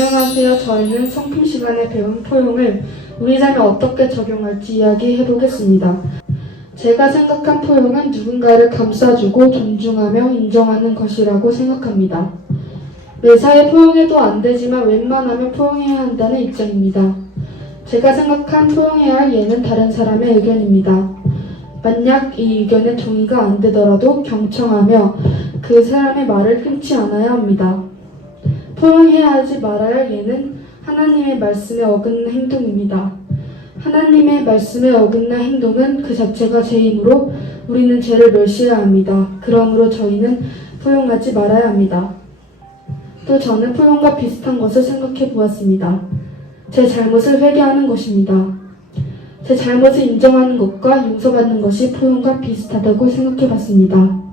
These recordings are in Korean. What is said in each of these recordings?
안녕하세요. 저희는 성품 시간에 배운 포용을 우리 삶에 어떻게 적용할지 이야기해보겠습니다. 제가 생각한 포용은 누군가를 감싸주고 존중하며 인정하는 것이라고 생각합니다. 매사에 포용해도 안 되지만 웬만하면 포용해야 한다는 입장입니다. 제가 생각한 포용해야 할 예는 다른 사람의 의견입니다. 만약 이 의견에 동의가 안 되더라도 경청하며 그 사람의 말을 끊지 않아야 합니다. 포용해야 하지 말아야 할 예는 하나님의 말씀에 어긋는 행동입니다. 하나님의 말씀에 어긋난 행동은 그 자체가 죄이므로 우리는 죄를 멸시해야 합니다. 그러므로 저희는 포용하지 말아야 합니다. 또 저는 포용과 비슷한 것을 생각해 보았습니다. 제 잘못을 회개하는 것입니다. 제 잘못을 인정하는 것과 용서받는 것이 포용과 비슷하다고 생각해 봤습니다.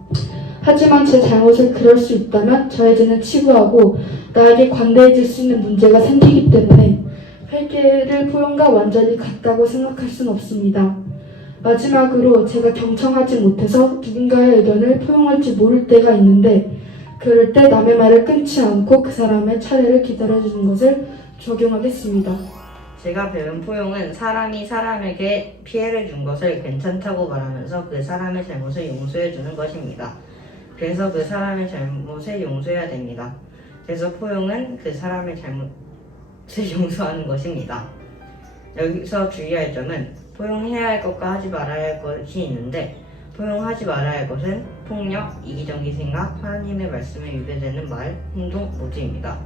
하지만 제 잘못을 그럴 수 있다면 저의 죄는 치부하고 나에게 관대해질 수 있는 문제가 생기기 때문에 회개를 포용과 완전히 같다고 생각할 수는 없습니다. 마지막으로 제가 경청하지 못해서 누군가의 의견을 포용할지 모를 때가 있는데 그럴 때 남의 말을 끊지 않고 그 사람의 차례를 기다려주는 것을 적용하겠습니다. 제가 배운 포용은 사람이 사람에게 피해를 준 것을 괜찮다고 말하면서 그 사람의 잘못을 용서해 주는 것입니다. 그래서 그 사람의 잘못을 용서해야 됩니다. 그래서 포용은 그 사람의 잘못을 용서하는 것입니다. 여기서 주의할 점은 포용해야 할 것과 하지 말아야 할 것이 있는데 포용하지 말아야 할 것은 폭력, 이기적인 생각, 하나님의 말씀에 위배되는 말, 행동 모두입니다.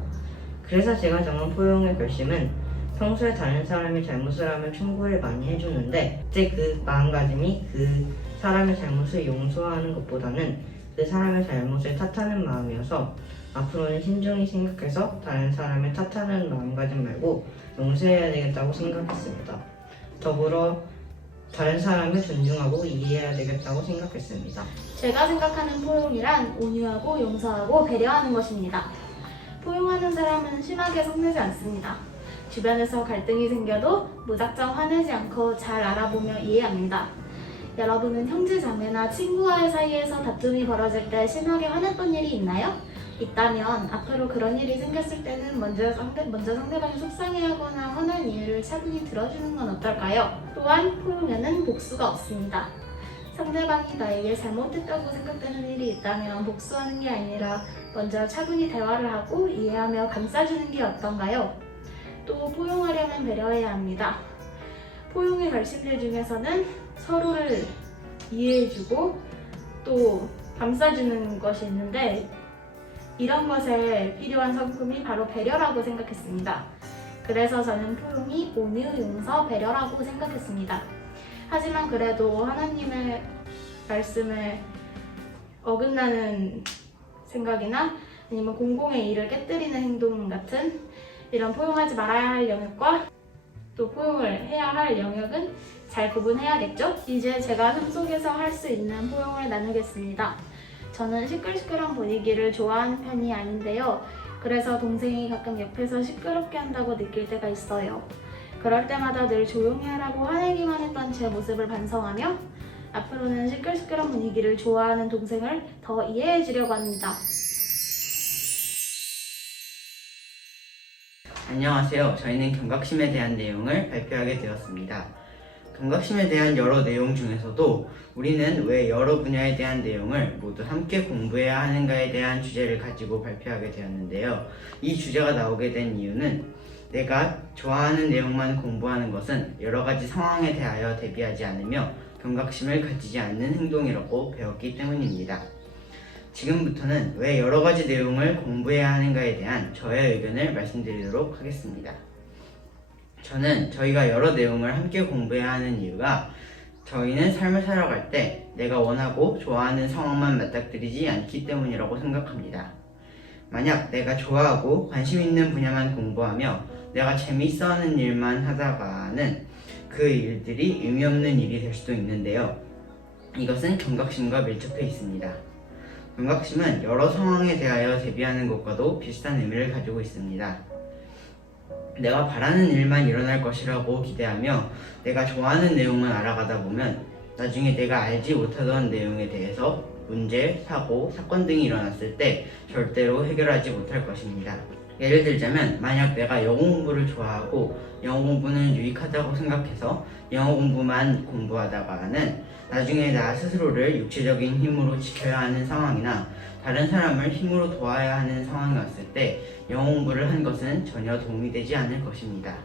그래서 제가 정한 포용의 결심은 평소에 다른 사람이 잘못을 하면 충고를 많이 해주는데 그때 그 마음가짐이 그 사람의 잘못을 용서하는 것보다는 그 사람의 잘못을 탓하는 마음이어서 앞으로는 신중히 생각해서 다른 사람을 탓하는 마음가짐 말고 용서해야 되겠다고 생각했습니다. 더불어 다른 사람을 존중하고 이해해야 되겠다고 생각했습니다. 제가 생각하는 포용이란 온유하고 용서하고 배려하는 것입니다. 포용하는 사람은 심하게 성내지 않습니다. 주변에서 갈등이 생겨도 무작정 화내지 않고 잘 알아보며 이해합니다. 여러분은 형제 자매나 친구와의 사이에서 다툼이 벌어질 때 심하게 화냈던 일이 있나요? 있다면 앞으로 그런 일이 생겼을 때는 먼저 상대방이 속상해하거나 화난 이유를 차분히 들어주는 건 어떨까요? 또한 포용에는 복수가 없습니다. 상대방이 나에게 잘못했다고 생각되는 일이 있다면 복수하는 게 아니라 먼저 차분히 대화를 하고 이해하며 감싸주는 게 어떤가요? 또 포용하려면 배려해야 합니다. 포용의 결심들 중에서는 서로를 이해해주고 또 감싸주는 것이 있는데 이런 것에 필요한 성품이 바로 배려라고 생각했습니다. 그래서 저는 포용이 온유, 용서, 배려라고 생각했습니다. 하지만 그래도 하나님의 말씀에 어긋나는 생각이나 아니면 공공의 일을 깨뜨리는 행동 같은 이런 포용하지 말아야 할 영역과 또 포용을 해야 할 영역은 잘 구분해야겠죠? 이제 제가 삶 속에서 할 수 있는 포용을 나누겠습니다. 저는 시끌시끌한 분위기를 좋아하는 편이 아닌데요. 그래서 동생이 가끔 옆에서 시끄럽게 한다고 느낄 때가 있어요. 그럴 때마다 늘 조용히 하라고 화내기만 했던 제 모습을 반성하며 앞으로는 시끌시끌한 분위기를 좋아하는 동생을 더 이해해 주려고 합니다. 안녕하세요. 저희는 경각심에 대한 내용을 발표하게 되었습니다. 경각심에 대한 여러 내용 중에서도 우리는 왜 여러 분야에 대한 내용을 모두 함께 공부해야 하는가에 대한 주제를 가지고 발표하게 되었는데요. 이 주제가 나오게 된 이유는 내가 좋아하는 내용만 공부하는 것은 여러 가지 상황에 대하여 대비하지 않으며 경각심을 가지지 않는 행동이라고 배웠기 때문입니다. 지금부터는 왜 여러 가지 내용을 공부해야 하는가에 대한 저의 의견을 말씀드리도록 하겠습니다. 저는 저희가 여러 내용을 함께 공부해야 하는 이유가 저희는 삶을 살아갈 때 내가 원하고 좋아하는 상황만 맞닥뜨리지 않기 때문이라고 생각합니다. 만약 내가 좋아하고 관심 있는 분야만 공부하며 내가 재미있어하는 일만 하다가는 그 일들이 의미 없는 일이 될 수도 있는데요. 이것은 경각심과 밀접해 있습니다. 경각심은 여러 상황에 대하여 대비하는 것과도 비슷한 의미를 가지고 있습니다. 내가 바라는 일만 일어날 것이라고 기대하며 내가 좋아하는 내용만 알아가다 보면 나중에 내가 알지 못하던 내용에 대해서 문제, 사고, 사건 등이 일어났을 때 절대로 해결하지 못할 것입니다. 예를 들자면 만약 내가 영어 공부를 좋아하고 영어 공부는 유익하다고 생각해서 영어 공부만 공부하다가는 나중에 나 스스로를 육체적인 힘으로 지켜야 하는 상황이나 다른 사람을 힘으로 도와야 하는 상황이 왔을 때 영어 공부를 한 것은 전혀 도움이 되지 않을 것입니다.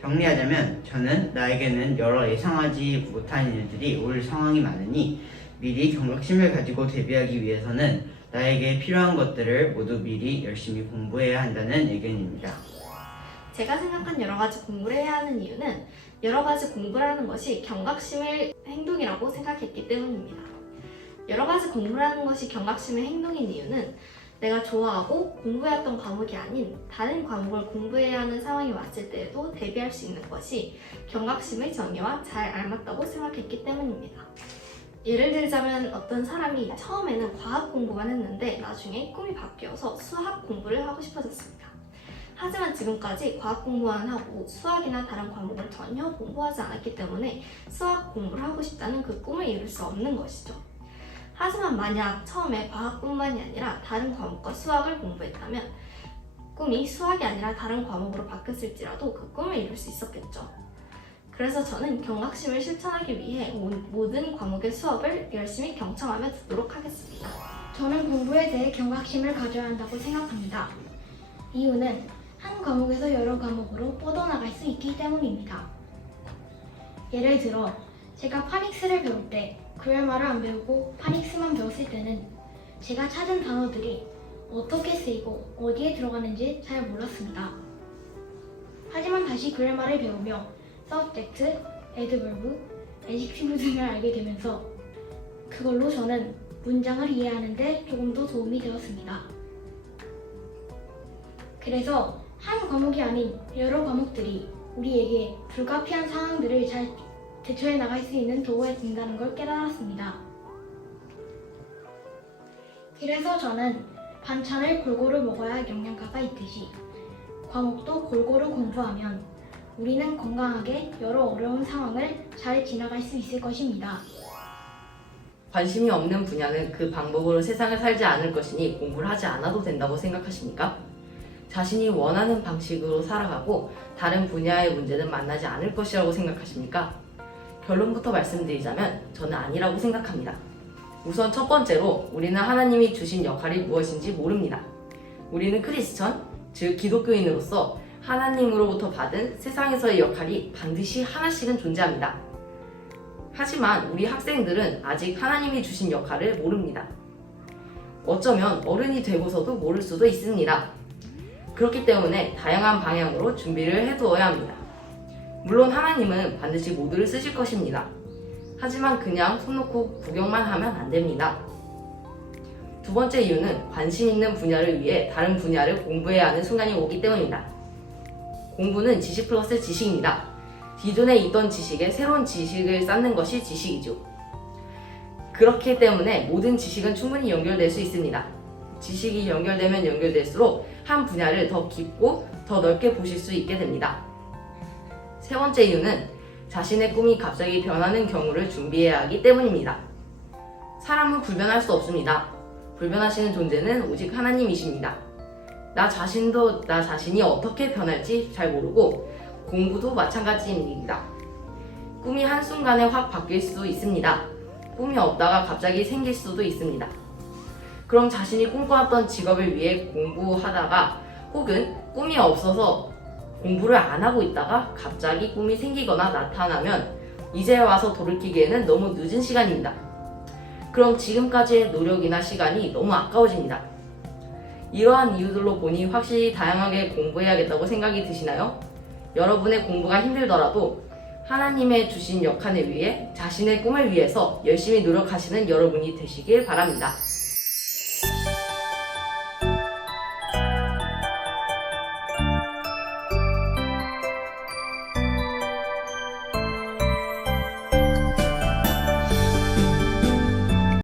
정리하자면 저는 나에게는 여러 예상하지 못한 일들이 올 상황이 많으니 미리 경각심을 가지고 대비하기 위해서는 나에게 필요한 것들을 모두 미리 열심히 공부해야 한다는 의견입니다. 제가 생각한 여러 가지 공부를 해야 하는 이유는 여러 가지 공부를 하는 것이 경각심의 행동이라고 생각했기 때문입니다. 여러 가지 공부를 하는 것이 경각심의 행동인 이유는 내가 좋아하고 공부해왔던 과목이 아닌 다른 과목을 공부해야 하는 상황이 왔을 때에도 대비할 수 있는 것이 경각심의 정의와 잘 알맞다고 생각했기 때문입니다. 예를 들자면 어떤 사람이 처음에는 과학 공부만 했는데 나중에 꿈이 바뀌어서 수학 공부를 하고 싶어졌습니다. 하지만 지금까지 과학 공부만 하고 수학이나 다른 과목을 전혀 공부하지 않았기 때문에 수학 공부를 하고 싶다는 그 꿈을 이룰 수 없는 것이죠. 하지만 만약 처음에 과학뿐만이 아니라 다른 과목과 수학을 공부했다면 꿈이 수학이 아니라 다른 과목으로 바뀌었을지라도 그 꿈을 이룰 수 있었겠죠. 그래서 저는 경각심을 실천하기 위해 모든 과목의 수업을 열심히 경청하며 듣도록 하겠습니다. 저는 공부에 대해 경각심을 가져야 한다고 생각합니다. 이유는 한 과목에서 여러 과목으로 뻗어나갈 수 있기 때문입니다. 예를 들어 제가 파닉스를 배울 때 그래마를 안 배우고 파닉스만 배웠을 때는 제가 찾은 단어들이 어떻게 쓰이고 어디에 들어가는지 잘 몰랐습니다. 하지만 다시 그래마를 배우며 subject, adverb, adjective 등을 알게 되면서 그걸로 저는 문장을 이해하는 데 조금 더 도움이 되었습니다. 그래서 한 과목이 아닌 여러 과목들이 우리에게 불가피한 상황들을 잘 대처해 나갈 수 있는 도구가 된다는 걸 깨달았습니다. 그래서 저는 반찬을 골고루 먹어야 영양가가 있듯이 과목도 골고루 공부하면 우리는 건강하게 여러 어려운 상황을 잘 지나갈 수 있을 것입니다. 관심이 없는 분야는 그 방법으로 세상을 살지 않을 것이니 공부를 하지 않아도 된다고 생각하십니까? 자신이 원하는 방식으로 살아가고 다른 분야의 문제는 만나지 않을 것이라고 생각하십니까? 결론부터 말씀드리자면 저는 아니라고 생각합니다. 우선 첫 번째로 우리는 하나님이 주신 역할이 무엇인지 모릅니다. 우리는 크리스천, 즉 기독교인으로서 하나님으로부터 받은 세상에서의 역할이 반드시 하나씩은 존재합니다. 하지만 우리 학생들은 아직 하나님이 주신 역할을 모릅니다. 어쩌면 어른이 되고서도 모를 수도 있습니다. 그렇기 때문에 다양한 방향으로 준비를 해두어야 합니다. 물론 하나님은 반드시 모두를 쓰실 것입니다. 하지만 그냥 손 놓고 구경만 하면 안 됩니다. 두 번째 이유는 관심 있는 분야를 위해 다른 분야를 공부해야 하는 순간이 오기 때문입니다. 공부는 지식 플러스 지식입니다. 기존에 있던 지식에 새로운 지식을 쌓는 것이 지식이죠. 그렇기 때문에 모든 지식은 충분히 연결될 수 있습니다. 지식이 연결되면 연결될수록 한 분야를 더 깊고 더 넓게 보실 수 있게 됩니다. 세 번째 이유는 자신의 꿈이 갑자기 변하는 경우를 준비해야 하기 때문입니다. 사람은 불변할 수 없습니다. 불변하시는 존재는 오직 하나님이십니다. 나 자신이 어떻게 변할지 잘 모르고 공부도 마찬가지입니다. 꿈이 한순간에 확 바뀔 수 있습니다. 꿈이 없다가 갑자기 생길 수도 있습니다. 그럼 자신이 꿈꿔왔던 직업을 위해 공부하다가 혹은 꿈이 없어서 공부를 안 하고 있다가 갑자기 꿈이 생기거나 나타나면 이제 와서 돌이키기에는 너무 늦은 시간입니다. 그럼 지금까지의 노력이나 시간이 너무 아까워집니다. 이러한 이유들로 보니 확실히 다양하게 공부해야겠다고 생각이 드시나요? 여러분의 공부가 힘들더라도 하나님의 주신 역할을 위해 자신의 꿈을 위해서 열심히 노력하시는 여러분이 되시길 바랍니다.